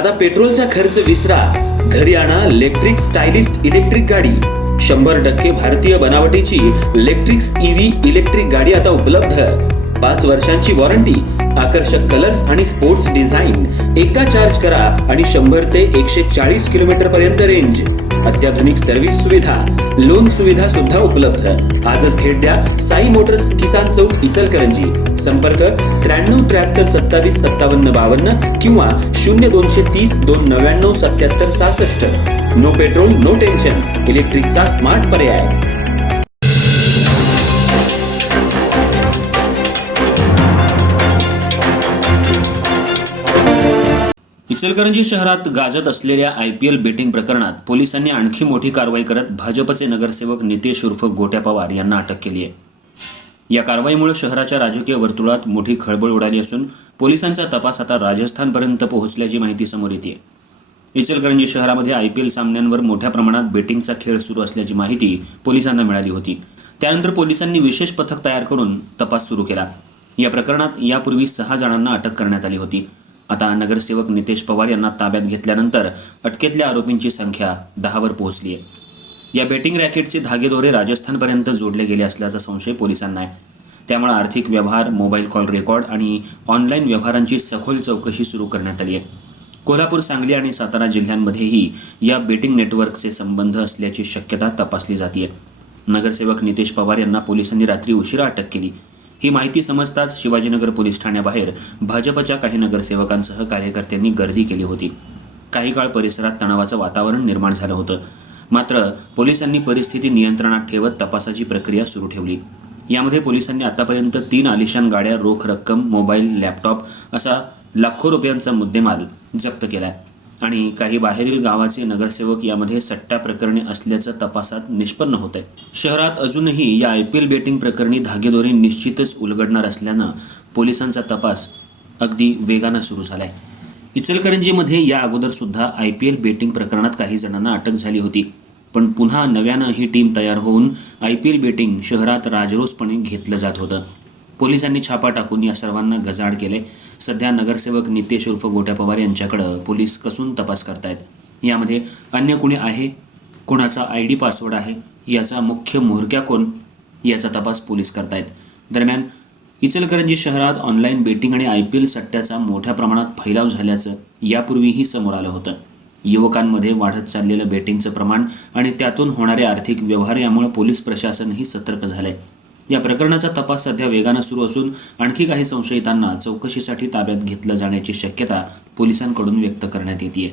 आता पेट्रोलचा खर्च विसरा, घरी आणा इलेक्ट्रिक स्टायलिस्ट इलेक्ट्रिक गाडी। 100% भारतीय बनावटीची इलेक्ट्रिक्स ईव्ही इलेक्ट्रिक गाडी आता उपलब्ध। 5 वर्षांची वॉरंटी, आकर्षक कलर्स आणि स्पोर्ट्स डिझाइन। एकदा चार्ज करा आणि 100 ते 140 किलोमीटर पर्यंत रेंज। अत्याधुनिक सर्व्हिस सुविधा, लोन सुविधा सुद्धा उपलब्ध। आजच भेट द्या साई मोटर्स, किसान चौक, इचलकरंजी। संपर्क 93 73 27 57 52 किंवा 0230 299 77 66। नो पेट्रोल नो टेन्शन, इलेक्ट्रिकचा स्मार्ट पर्याय। इचलकरंजी शहरात गाजत असलेल्या IPL बेटिंग प्रकरणात पोलिसांनी आणखी मोठी कारवाई करत भाजपचे नगरसेवक नितेश उर्फ गोट्या पवार यांना अटक केली आहे। या कारवाईमुळे शहराच्या राजकीय वर्तुळात मोठी खळबळ उडाली असून पोलिसांचा तपास आता राजस्थानपर्यंत पोहोचल्याची माहिती समोर येते। इचलकरंजी शहरामध्ये IPL सामन्यांवर मोठ्या प्रमाणात बेटिंगचा खेळ सुरू असल्याची माहिती पोलिसांना मिळाली होती। त्यानंतर पोलिसांनी विशेष पथक तयार करून तपास सुरू केला। या प्रकरणात यापूर्वी 6 जणांना अटक करण्यात आली होती। आता नगरसेवक नितेश पवार यांना ताब्यात घेतल्यानंतर अटकेतल्या आरोपींची संख्या 10 वर पोहोचली आहे। या बेटिंग रॅकेटचे धागेदोरे राजस्थानपर्यंत जोडले गेले असल्याचा संशय पोलिसांना आहे। त्यामुळे आर्थिक व्यवहार, मोबाईल कॉल रेकॉर्ड आणि ऑनलाईन व्यवहारांची सखोल चौकशी सुरू करण्यात आली आहे। कोल्हापूर, सांगली आणि सातारा जिल्ह्यांमध्येही या बेटिंग नेटवर्कचे संबंध असल्याची शक्यता तपासली जाते। नगरसेवक नितेश पवार यांना पोलिसांनी रात्री उशिरा अटक केली। ही माहिती समजताच शिवाजीनगर पोलीस ठाण्याबाहेर भाजपच्या काही नगरसेवकांसह कार्यकर्त्यांनी गर्दी केली होती। काही काळ परिसरात तणावाचं वातावरण निर्माण झालं होतं। मात्र पोलिसांनी परिस्थिती नियंत्रणात ठेवत तपासाची प्रक्रिया सुरू ठेवली। यामध्ये पोलिसांनी आतापर्यंत 3 आलिशान गाड्या, रोख रक्कम, मोबाईल, लॅपटॉप असा लाखो रुपयांचा मुद्देमाल जप्त केलाय आणि काही बाहेरील गावाचे नगरसेवक यामध्ये सट्टा प्रकरणी असल्याचं तपासात निष्पन्न होतंय। शहरात अजूनही या IPL बेटिंग प्रकरणी धागेदोरे निश्चितच उलगडणार असल्यानं पोलिसांचा तपास अगदी वेगानं सुरू झालाय। इचलकरंजीमध्ये या अगोदर सुद्धा IPL बेटिंग प्रकरणात काही जणांना अटक झाली होती, पण पुन्हा नव्यानं ही टीम तयार होऊन IPL बेटिंग शहरात राजरोसपणे घेतलं जात होतं। पोलिसांनी छापा टाकून या सर्वांना गजाआड केले। सध्या नगरसेवक नितेश उर्फ गोट्या पवार यांच्याकडे पोलीस कसून तपास करतायत। यामध्ये अन्य कोणी आहे, कोणाचा ID पासवर्ड आहे, याचा मुख्य म्होरक्या कोण, याचा तपास पोलीस करतायत। दरम्यान इचलकरंजी शहरात ऑनलाईन बेटिंग आणि IPL सट्ट्याचा मोठ्या प्रमाणात फैलाव झाल्याचं यापूर्वीही समोर आलं होतं। युवकांमध्ये वाढत चाललेलं बेटिंगचं प्रमाण आणि त्यातून होणारे आर्थिक व्यवहार यामुळे पोलीस प्रशासनही सतर्क झालंय। या प्रकरणाचा तपास सध्या वेगानं सुरू असून आणखी काही संशयितांना चौकशीसाठी ताब्यात घेतलं जाण्याची शक्यता पोलिसांकडून व्यक्त करण्यात येते।